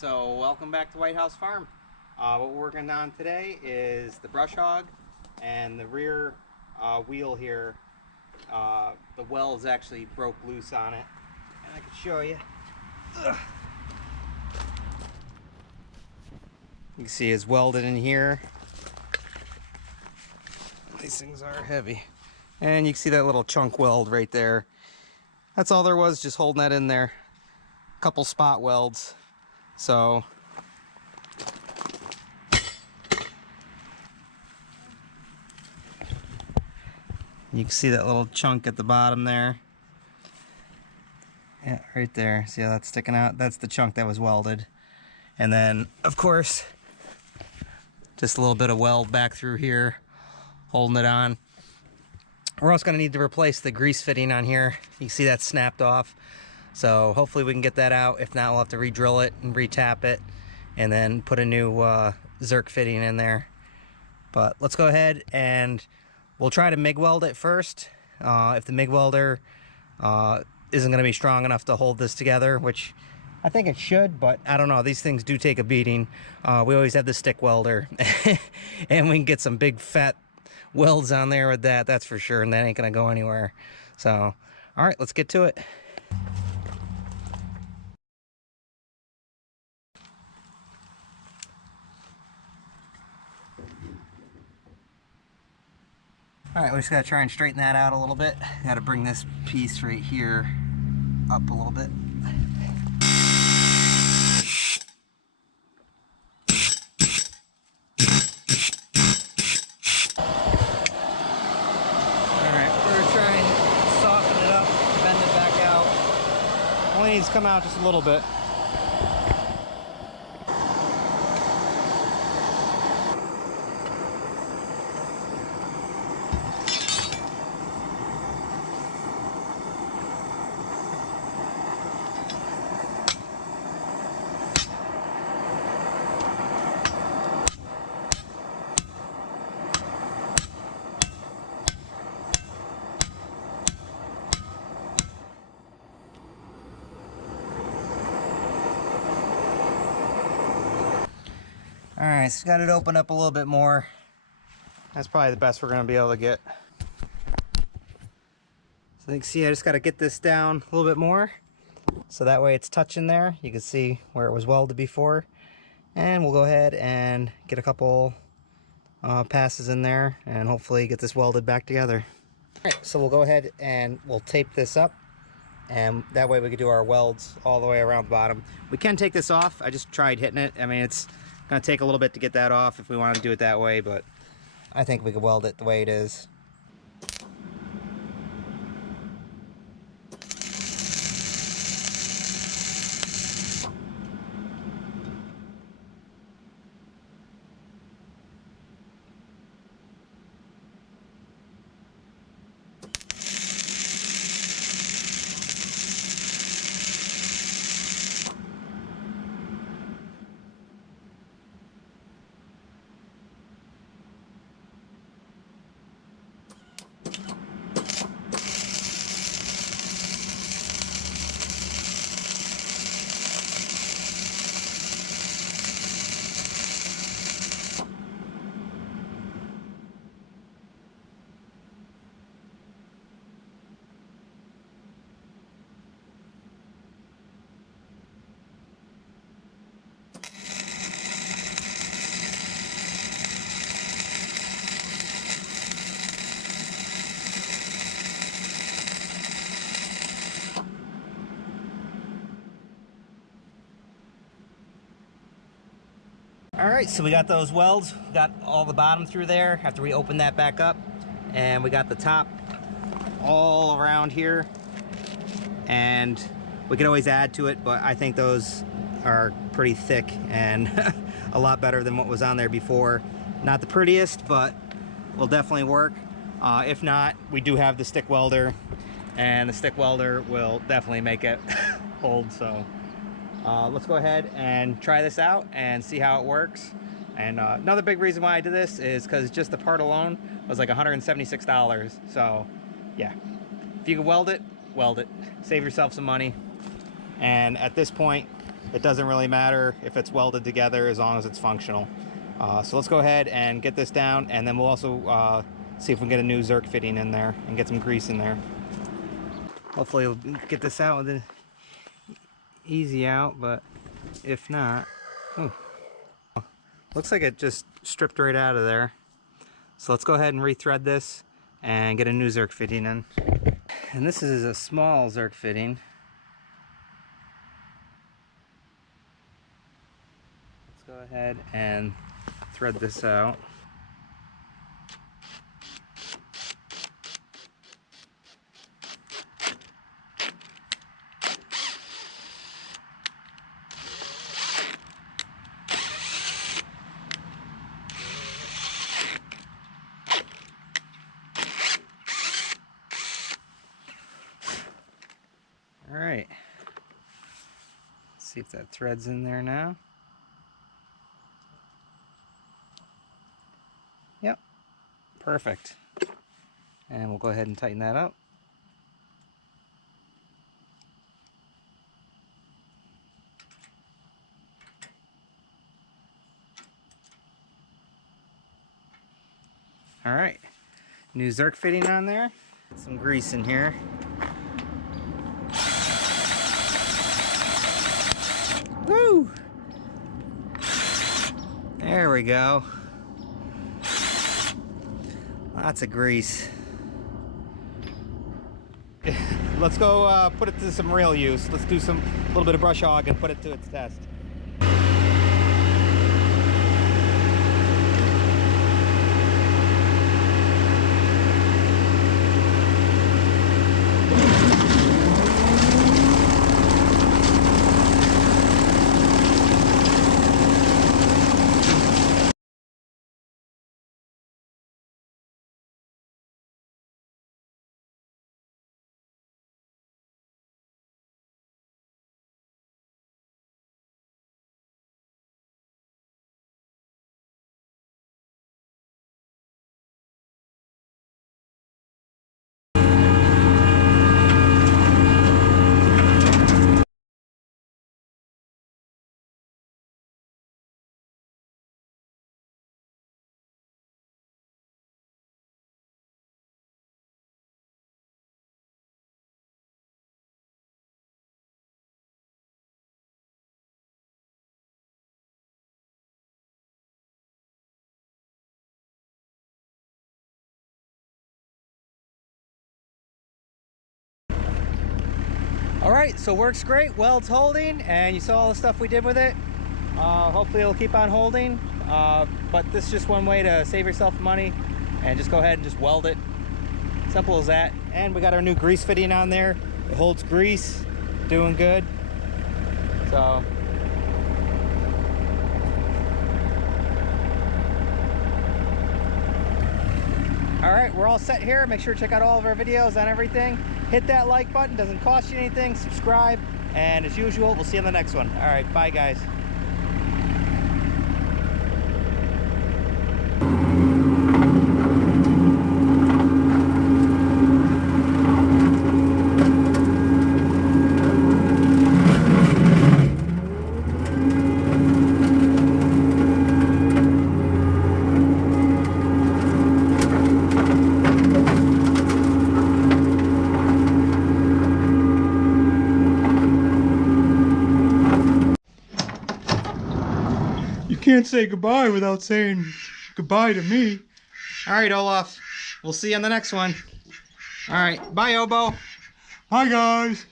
So welcome back to White House Farm. What we're working on today is the brush hog, and the rear wheel here, the welds actually broke loose on it, and I can show you. Ugh. You can see it's welded in here. These things are heavy. And you can see that little chunk weld right there. That's all there was, just holding that in there. A couple spot welds. So you can see that little chunk at the bottom there. Yeah, right there. See how that's sticking out? That's the chunk that was welded. And then, of course, just a little bit of weld back through here, holding it on. We're also going to need to replace the grease fitting on here. You can see that snapped off. So hopefully we can get that out. If not, we'll have to re-drill it and re-tap it and then put a new Zerk fitting in there. But let's go ahead and we'll try to MIG weld it first. If the MIG welder isn't going to be strong enough to hold this together, which I think it should, but I don't know. These things do take a beating. We always have the stick welder and we can get some big fat welds on there with that, that's for sure, and that ain't gonna go anywhere. So, all right, let's get to it. All right, we just gotta try and straighten that out a little bit. Gotta bring this piece right here up a little bit. Only needs to come out just a little bit. All right, so got it opened up a little bit more. That's probably the best we're gonna be able to get. So you can see I just gotta get this down a little bit more. So that way it's touching there. You can see where it was welded before. And we'll go ahead and get a couple passes in there and hopefully get this welded back together. All right, so we'll go ahead and we'll tape this up. And that way we can do our welds all the way around the bottom. We can take this off. I just tried hitting it. I mean, it's gonna take a little bit to get that off if we want to do it that way, but I think we could weld it the way it is. All right, so we got those welds, got all the bottom through there after we open that back up, and we got the top all around here, and we could always add to it, but I think those are pretty thick and a lot better than what was on there before. Not the prettiest, but will definitely work. If not, we do have the stick welder, and the stick welder will definitely make it hold. So let's go ahead and try this out and see how it works. And another big reason why I did this is because just the part alone was like $176. So yeah, if you can weld it, save yourself some money. And at this point, it doesn't really matter if it's welded together as long as it's functional. So let's go ahead and get this down, and then we'll also see if we can get a new Zerk fitting in there and get some grease in there. Hopefully we'll get this out with an easy out, but if not, oh, looks like it just stripped right out of there. So let's go ahead and rethread this and get a new Zerk fitting in. And this is a small Zerk fitting. Let's go ahead and thread this out. All right, let's see if that thread's in there now. Yep, perfect. And we'll go ahead and tighten that up. All right, new Zerk fitting on there. Some grease in here. Woo! There we go. Lots of grease. Let's go put it to some real use. Let's do a little bit of brush hog and put it to its test. All right, so works great, weld's holding, and you saw all the stuff we did with it. Hopefully it'll keep on holding, but this is just one way to save yourself money and just go ahead and just weld it. Simple as that. And we got our new grease fitting on there. It holds grease, doing good. So all right, we're all set here. Make sure to check out all of our videos on everything. Hit that like button, doesn't cost you anything. Subscribe, and as usual, we'll see you in the next one. All right, bye guys. Can't say goodbye without saying goodbye to me. All right, Olaf. We'll see you on the next one. All right. Bye, Obo. Hi, guys.